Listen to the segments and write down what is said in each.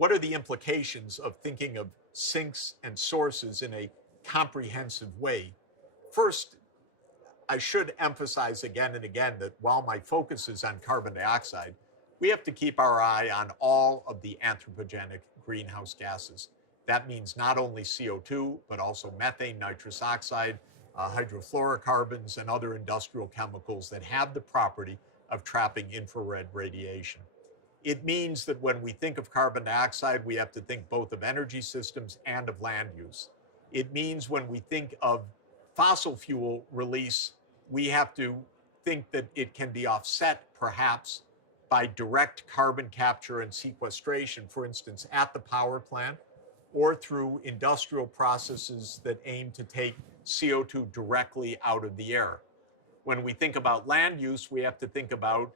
what are the implications of thinking of sinks and sources in a comprehensive way? First, I should emphasize again and again that while my focus is on carbon dioxide, we have to keep our eye on all of the anthropogenic greenhouse gases. That means not only CO2, but also methane, nitrous oxide, hydrofluorocarbons, and other industrial chemicals that have the property of trapping infrared radiation. It means that when we think of carbon dioxide, we have to think both of energy systems and of land use. It means when we think of fossil fuel release, we have to think that it can be offset perhaps by direct carbon capture and sequestration, for instance, at the power plant, or through industrial processes that aim to take CO2 directly out of the air. When we think about land use, we have to think about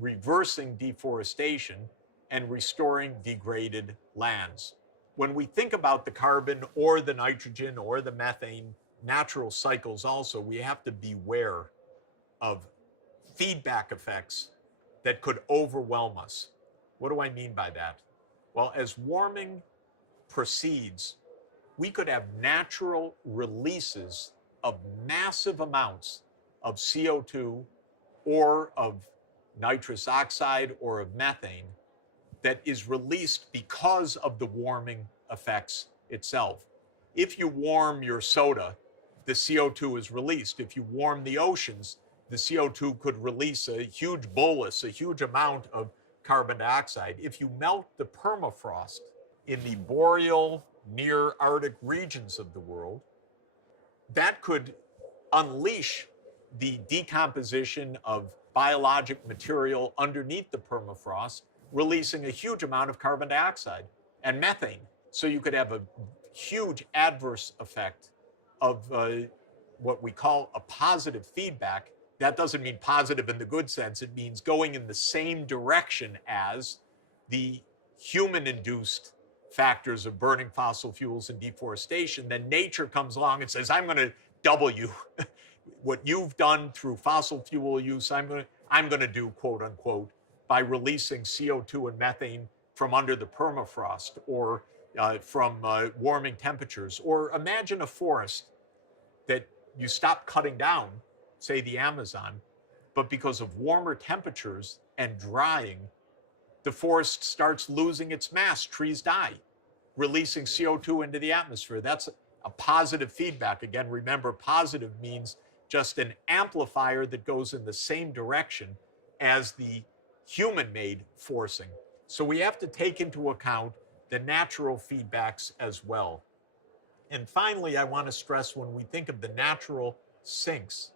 reversing deforestation and restoring degraded lands. When we think about the carbon or the nitrogen or the methane natural cycles also, we have to beware of feedback effects that could overwhelm us. What do I mean by that? Well, as warming proceeds, we could have natural releases of massive amounts of CO2 or of nitrous oxide or of methane that is released because of the warming effects itself. If you warm your soda, the CO2 is released. If you warm the oceans, the CO2 could release a huge bolus, a huge amount of carbon dioxide. If you melt the permafrost in the boreal, near Arctic regions of the world, that could unleash the decomposition of biologic material underneath the permafrost, releasing a huge amount of carbon dioxide and methane. So you could have a huge adverse effect of what we call a positive feedback. That doesn't mean positive in the good sense. It means going in the same direction as the human-induced factors of burning fossil fuels and deforestation. Then nature comes along and says, I'm going to double you. What you've done through fossil fuel use, I'm going to do, quote unquote, by releasing CO2 and methane from under the permafrost or from warming temperatures. Or imagine a forest that you stop cutting down, say the Amazon, but because of warmer temperatures and drying, the forest starts losing its mass, trees die, releasing CO2 into the atmosphere. That's a positive feedback. Again, remember, positive means just an amplifier that goes in the same direction as the human-made forcing. So we have to take into account the natural feedbacks as well. And finally, I want to stress when we think of the natural sinks,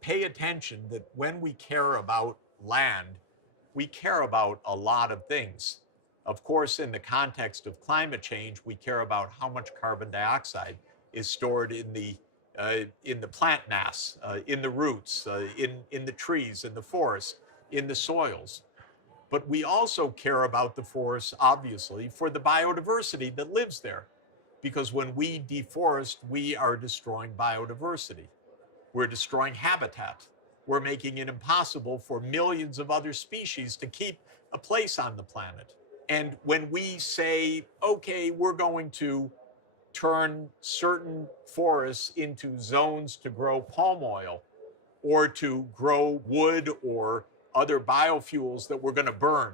pay attention that when we care about land, we care about a lot of things. Of course, in the context of climate change, we care about how much carbon dioxide is stored in the plant mass, in the roots, in the trees, in the forest, in the soils. But we also care about the forest, obviously, for the biodiversity that lives there. Because when we deforest, we are destroying biodiversity. We're destroying habitat. We're making it impossible for millions of other species to keep a place on the planet. And when we say, okay, we're going to turn certain forests into zones to grow palm oil or to grow wood or other biofuels that we're going to burn,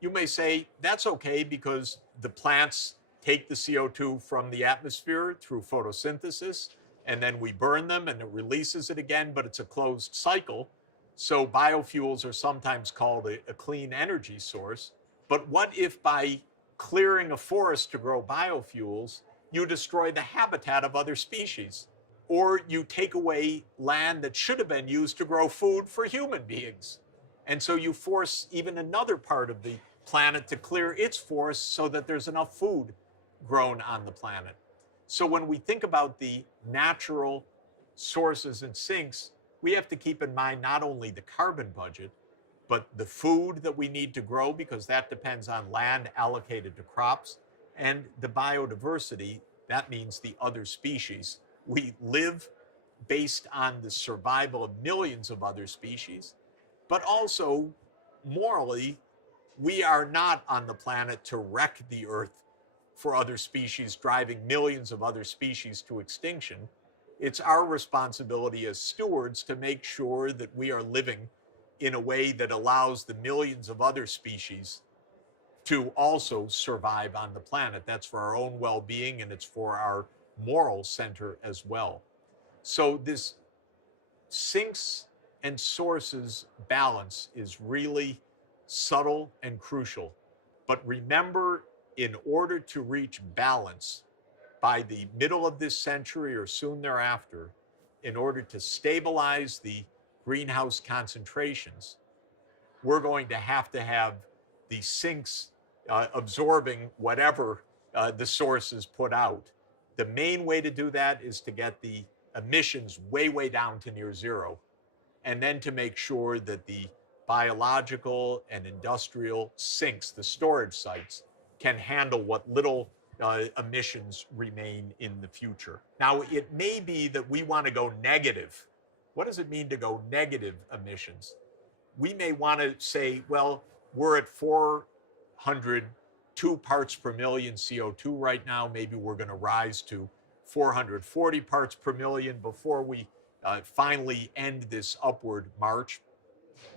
you may say that's okay because the plants take the CO2 from the atmosphere through photosynthesis, and then we burn them and it releases it again, but it's a closed cycle. So biofuels are sometimes called a clean energy source. But what if by clearing a forest to grow biofuels, you destroy the habitat of other species? Or you take away land that should have been used to grow food for human beings. And so you force even another part of the planet to clear its forests so that there's enough food grown on the planet. So when we think about the natural sources and sinks, we have to keep in mind not only the carbon budget, but the food that we need to grow, because that depends on land allocated to crops, and the biodiversity, that means the other species. We live based on the survival of millions of other species, but also morally, We are not on the planet to wreck the earth for other species, driving millions of other species to extinction. It's our responsibility as stewards to make sure that we are living in a way that allows the millions of other species to also survive on the planet. That's for our own well-being, and it's for our moral center as well. So this sinks and sources balance is really subtle and crucial. But remember, in order to reach balance by the middle of this century or soon thereafter, in order to stabilize the greenhouse concentrations, we're going to have the sinks absorbing whatever the sources put out. The main way to do that is to get the emissions way, way down to near zero, and then to make sure that the biological and industrial sinks, the storage sites, can handle what little emissions remain in the future. Now, it may be that we want to go negative. What does it mean to go negative emissions? We may want to say, well, we're at 402 parts per million CO2 right now. Maybe we're going to rise to 440 parts per million before we finally end this upward march.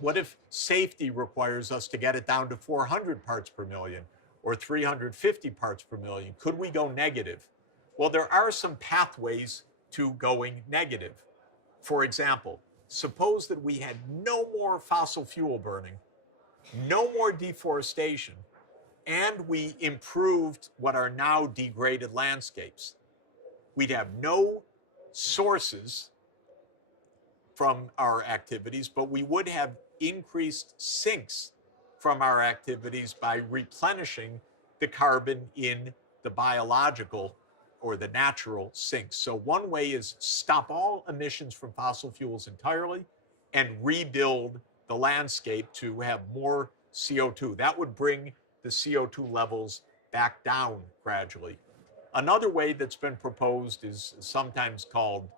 What if safety requires us to get it down to 400 parts per million or 350 parts per million? Could we go negative? Well, there are some pathways to going negative. For example, suppose that we had no more fossil fuel burning, no more deforestation, and we improved what are now degraded landscapes. We'd have no sources from our activities, but we would have increased sinks from our activities by replenishing the carbon in the biological or the natural sinks. So one way is stop all emissions from fossil fuels entirely and rebuild the landscape to have more CO2. That would bring the CO2 levels back down gradually. Another way that's been proposed is sometimes called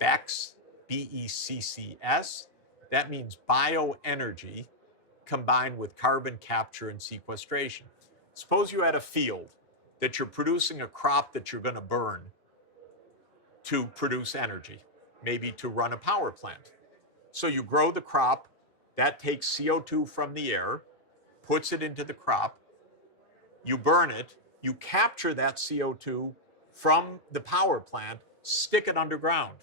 BECCS, BECCS. That means bioenergy combined with carbon capture and sequestration. Suppose you had a field that you're producing a crop that you're going to burn to produce energy, maybe to run a power plant. So you grow the crop, that takes CO2 from the air, puts it into the crop, you burn it, you capture that CO2 from the power plant, stick it underground.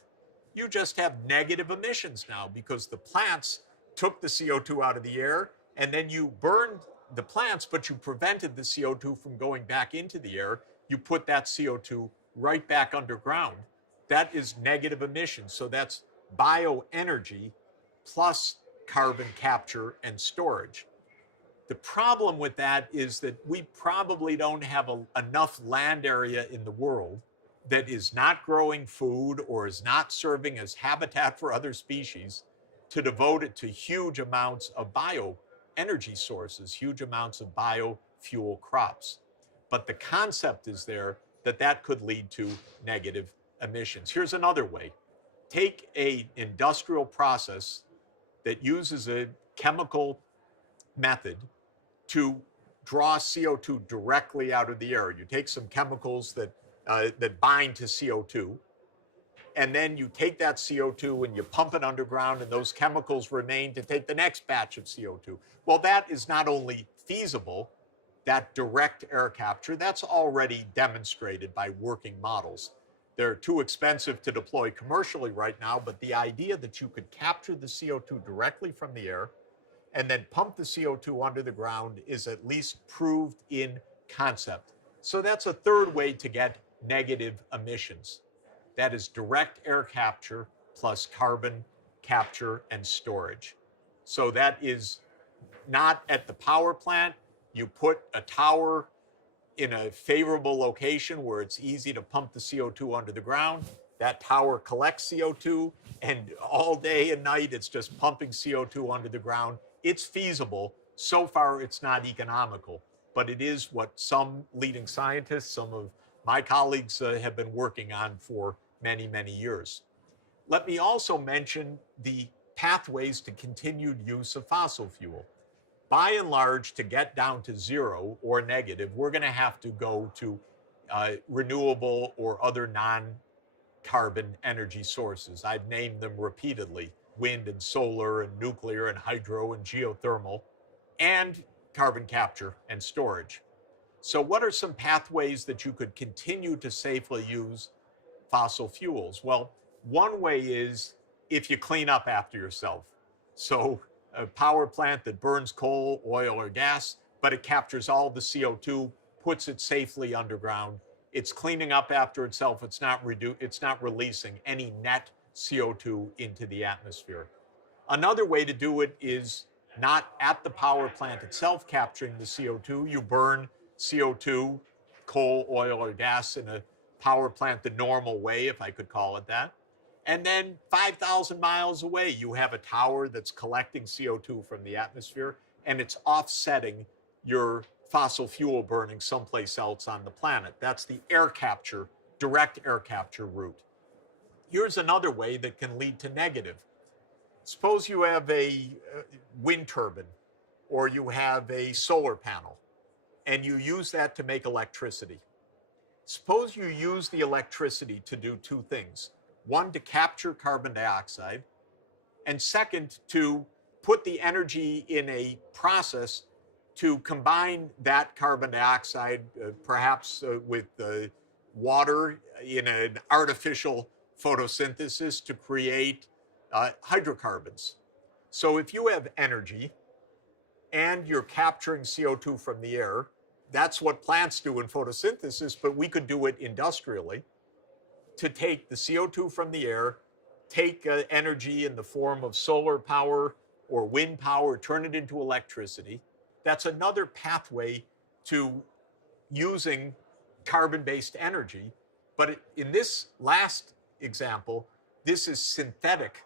You just have negative emissions now because the plants took the CO2 out of the air, and then you burned the plants, but you prevented the CO2 from going back into the air. You put that CO2 right back underground. That is negative emissions. So that's bioenergy plus carbon capture and storage. The problem with that is that we probably don't have enough land area in the world that is not growing food or is not serving as habitat for other species to devote it to huge amounts of bioenergy sources, huge amounts of biofuel crops. But the concept is there that that could lead to negative emissions. Here's another way. Take an industrial process that uses a chemical method to draw CO2 directly out of the air. You take some chemicals that bind to CO2, and then you take that CO2 and you pump it underground, and those chemicals remain to take the next batch of CO2. Well, that is not only feasible, that direct air capture, that's already demonstrated by working models. They're too expensive to deploy commercially right now, but the idea that you could capture the CO2 directly from the air and then pump the CO2 under the ground is at least proved in concept. So that's a third way to get negative emissions. That is direct air capture plus carbon capture and storage. So that is not at the power plant. You put a tower in a favorable location where it's easy to pump the CO2 under the ground. That tower collects CO2, and all day and night it's just pumping CO2 under the ground. It's feasible. So far, it's not economical, but it is what some leading scientists, some of my colleagues have been working on for many, many years. Let me also mention the pathways to continued use of fossil fuel. by and large, to get down to zero or negative, we're going to have to go to renewable or other non-carbon energy sources. I've named them repeatedly: wind and solar and nuclear and hydro and geothermal, and carbon capture and storage. So what are some pathways that you could continue to safely use fossil fuels? Well, one way is if you clean up after yourself. So a power plant that burns coal, oil, or gas, but it captures all the CO2, puts it safely underground. It's cleaning up after itself. It's not releasing any net CO2 into the atmosphere. Another way to do it is not at the power plant itself capturing the CO2. You burn CO2, coal, oil, or gas in a power plant the normal way, if I could call it that. And then 5,000 miles away, you have a tower that's collecting CO2 from the atmosphere, and it's offsetting your fossil fuel burning someplace else on the planet. That's the air capture, direct air capture route. Here's another way that can lead to negative. Suppose you have a wind turbine or you have a solar panel and you use that to make electricity. Suppose you use the electricity to do two things. One, to capture carbon dioxide, and second, to put the energy in a process to combine that carbon dioxide, perhaps with water in an artificial photosynthesis to create hydrocarbons. So if you have energy and you're capturing CO2 from the air, that's what plants do in photosynthesis, but we could do it industrially to take the CO2 from the air, take energy in the form of solar power or wind power, turn it into electricity. That's another pathway to using carbon-based energy. But in this last example, this is synthetic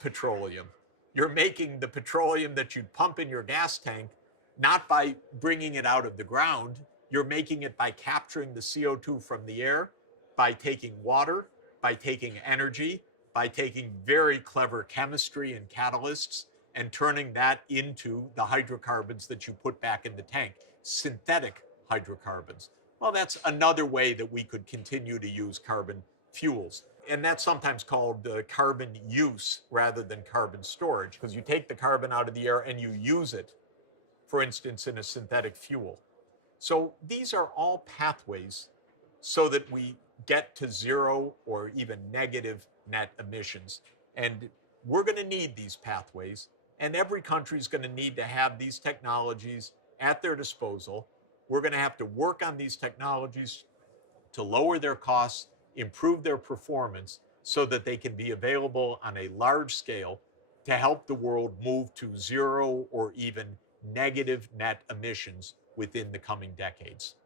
petroleum. You're making the petroleum that you'd pump in your gas tank, not by bringing it out of the ground. You're making it by capturing the CO2 from the air, by taking water, by taking energy, by taking very clever chemistry and catalysts and turning that into the hydrocarbons that you put back in the tank, synthetic hydrocarbons. Well, that's another way that we could continue to use carbon fuels. And that's sometimes called carbon use rather than carbon storage, because you take the carbon out of the air and you use it, for instance, in a synthetic fuel. So these are all pathways so that we get to zero or even negative net emissions. And we're going to need these pathways, and every country is going to need to have these technologies at their disposal. We're going to have to work on these technologies to lower their costs, improve their performance, so that they can be available on a large scale to help the world move to zero or even negative net emissions within the coming decades.